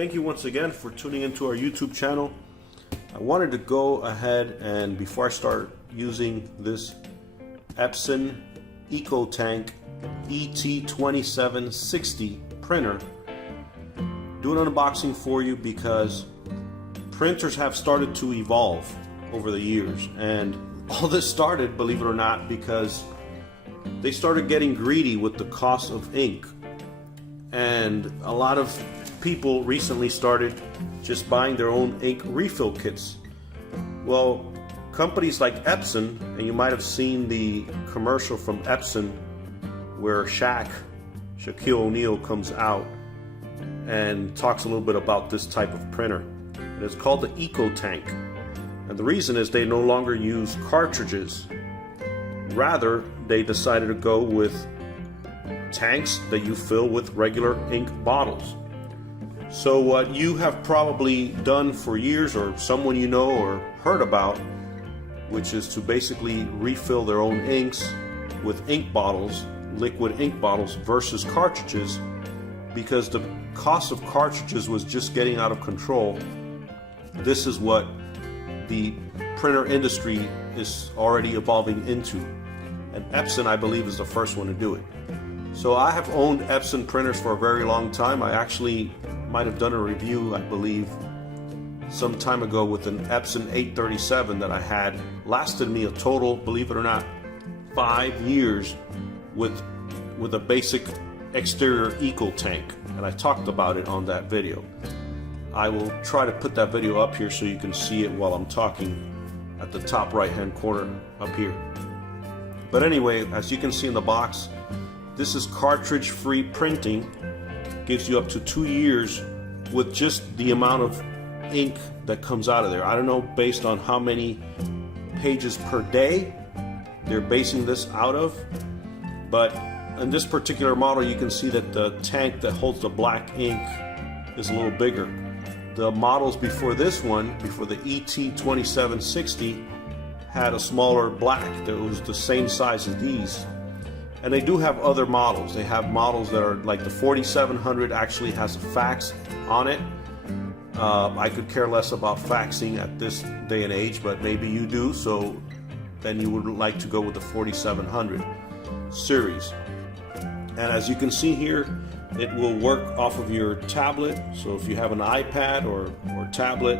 thank you once again for tuning into our YouTube channel. I wanted to go ahead and before I start using this Epson EcoTank ET2760 printer, do an unboxing for you because printers have started to evolve over the years, and all this started, believe it or not, because they started getting greedy with the cost of ink, and a lot of people recently started just buying their own ink refill kits. Well, companies like Epson, and you might have seen the commercial from Epson where Shaquille O'Neal comes out and talks a little bit about this type of printer. And it's called the EcoTank. And the reason is they no longer use cartridges. Rather, they decided to go with tanks that you fill with regular ink bottles. So what you have probably done for years, or someone you know or heard about, which is to basically refill their own inks with ink bottles, liquid ink bottles versus cartridges, because the cost of cartridges was just getting out of control. This is what the printer industry is already evolving into, and Epson, I believe, is the first one to do it. So I have owned Epson printers for a very long time. I actually might have done a review, I believe, some time ago with an Epson 837 that I had. Lasted me a total, believe it or not, 5 years with a basic exterior EcoTank, and I talked about it on that video. I will try to put that video up here so you can see it while I'm talking at the top right hand corner up here. But anyway, as you can see in the box, this is cartridge free printing. Gives you up to 2 years with just the amount of ink that comes out of there. I don't know based on how many pages per day they're basing this out of, but in this particular model you can see that the tank that holds the black ink is a little bigger. The models before this one, before the ET2760, had a smaller black that was the same size as these. And they do have other models. They have models that are like the 4700 actually has a fax on it. I could care less about faxing at this day and age, but maybe you do, so then you would like to go with the 4700 series. And as you can see here, it will work off of your tablet. So if you have an iPad or tablet,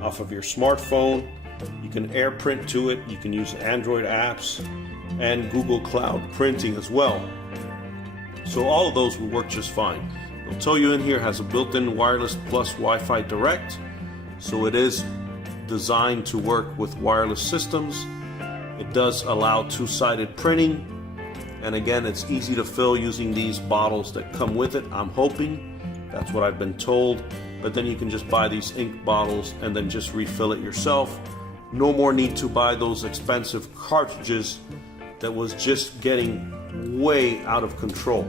off of your smartphone, you can AirPrint to it. You can use Android apps and Google Cloud printing as well. So all of those will work just fine. It'll tell you in here has a built-in wireless plus Wi-Fi direct, so it is designed to work with wireless systems. It does allow two-sided printing, and again, it's easy to fill using these bottles that come with it. I'm hoping, that's what I've been told, but then you can just buy these ink bottles and then just refill it yourself. No more need to buy those expensive cartridges that was just getting way out of control.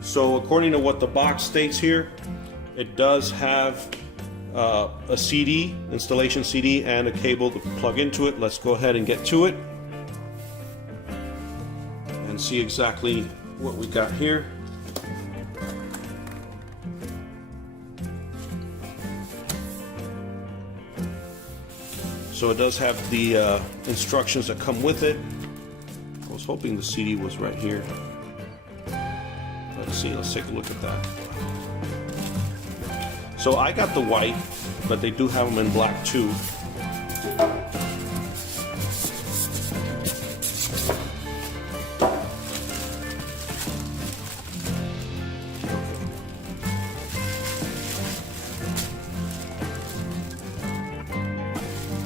So according to what the box states here, it does have a CD, installation CD, and a cable to plug into it. Let's go ahead and get to it and see exactly what we got here. So it does have the instructions that come with it. I was hoping the CD was right here. Let's see, let's take a look at that. So I got the white, but they do have them in black too.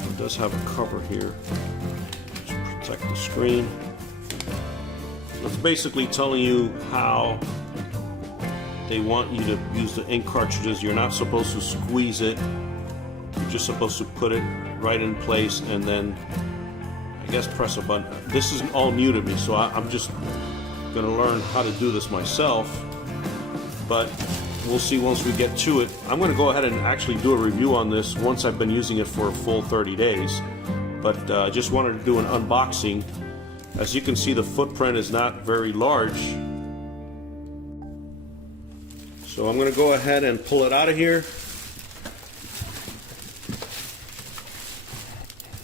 It does have a cover here to protect the screen. It's basically telling you how they want you to use the ink cartridges. You're not supposed to squeeze it. You're just supposed to put it right in place and then, I guess, press a button. This is all new to me, so I'm just going to learn how to do this myself. But we'll see once we get to it. I'm going to go ahead and actually do a review on this once I've been using it for a full 30 days. But I just wanted to do an unboxing. As you can see, the footprint is not very large. So I'm going to go ahead and pull it out of here.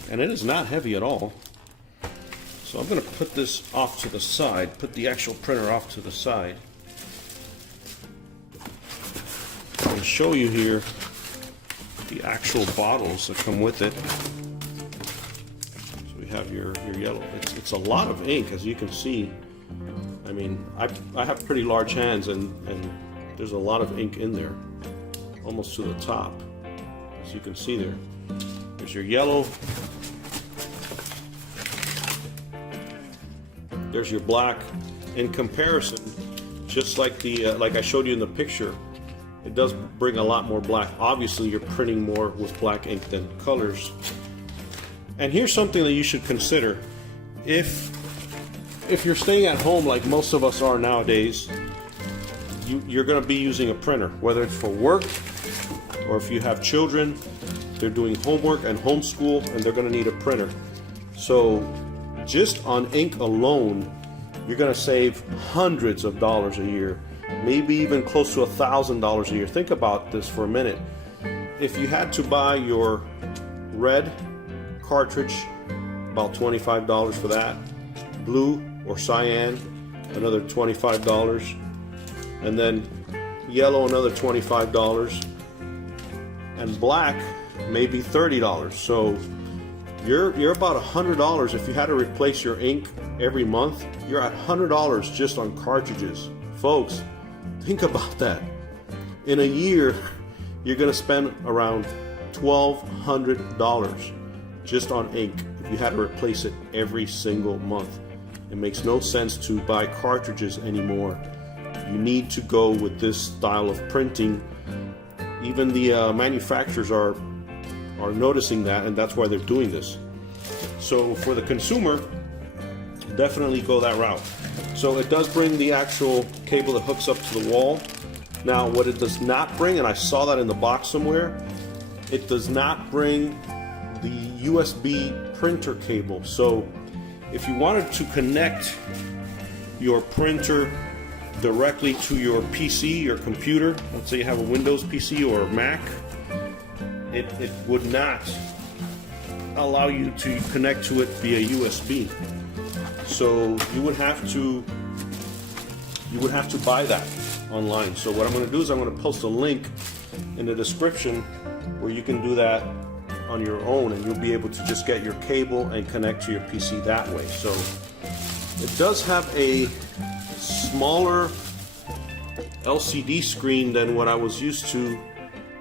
and it is not heavy at all. So I'm going to put this off to the side, put the actual printer off to the side, and show you here the actual bottles that come with it. So we have your yellow. It's a lot of ink, as you can see. I mean, I have pretty large hands, and there's a lot of ink in there, almost to the top, as you can see there. There's your yellow. There's your black. In comparison, just like like I showed you in the picture, it does bring a lot more black. Obviously, you're printing more with black ink than colors. And here's something that you should consider. If you're staying at home like most of us are nowadays, you're going to be using a printer, whether it's for work or if you have children, they're doing homework and homeschool, and they're going to need a printer. So just on ink alone, you're going to save hundreds of dollars a year, maybe even close to $1,000 a year. Think about this for a minute. If you had to buy your red cartridge, about $25 for that, blue or cyan, another $25, and then yellow, another $25, and black, maybe $30. So you're about $100. If you had to replace your ink every month, you're at $100 just on cartridges. Folks, think about that. In a year, you're going to spend around $1,200 just on ink if you had to replace it every single month. It makes no sense to buy cartridges anymore. You need to go with this style of printing. Even the manufacturers are noticing that, and that's why they're doing this. So for the consumer, definitely go that route. So it does bring the actual cable that hooks up to the wall. Now what it does not bring, and I saw that in the box somewhere, it does not bring the USB printer cable. So if you wanted to connect your printer directly to your PC, your computer, let's say you have a Windows PC or a Mac, it would not allow you to connect to it via USB. So you would have to buy that online. So what I'm going to do is I'm going to post a link in the description where you can do that on your own, and you'll be able to just get your cable and connect to your PC that way. So it does have a smaller LCD screen than what I was used to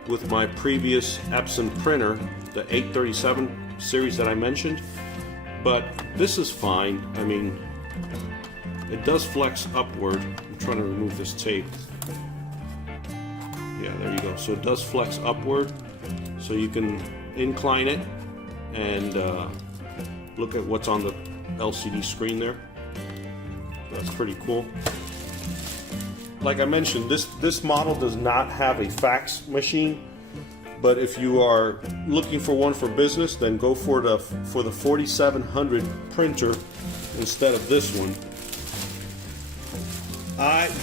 with my previous Epson printer, the 837 series that I mentioned, but this is fine. I mean, it does flex upward. I'm trying to remove this tape. Yeah, there you go. So it does flex upward, so you can incline it and look at what's on the LCD screen there. That's pretty cool. Like I mentioned, this model does not have a fax machine, but if you are looking for one for business, then go for the 4700 printer instead of this one.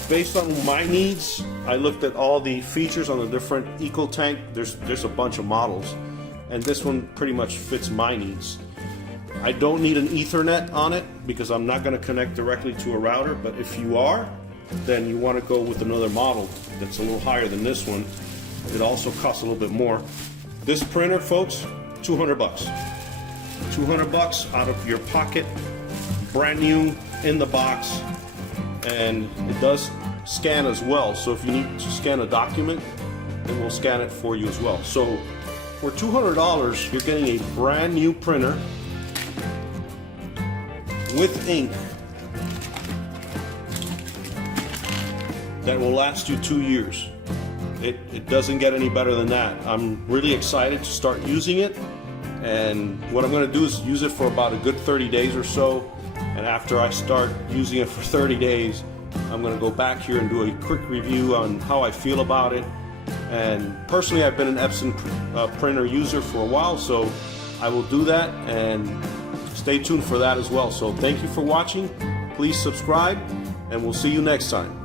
Based on my needs, I looked at all the features on the different EcoTank. There's a bunch of models, and this one pretty much fits my needs. I don't need an Ethernet on it because I'm not going to connect directly to a router, but if you are, then you want to go with another model that's a little higher than this one. It also costs a little bit more. This printer, folks, $200. $200 out of your pocket, brand new in the box, and it does scan as well. So if you need to scan a document, then we'll scan it for you as well. So for $200, you're getting a brand new printer with ink that will last you 2 years. It doesn't get any better than that. I'm really excited to start using it, and what I'm going to do is use it for about a good 30 days or so, and after I start using it for 30 days, I'm going to go back here and do a quick review on how I feel about it. And personally, I've been an Epson printer user for a while, so I will do that, and stay tuned for that as well. So thank you for watching. Please subscribe, and we'll see you next time.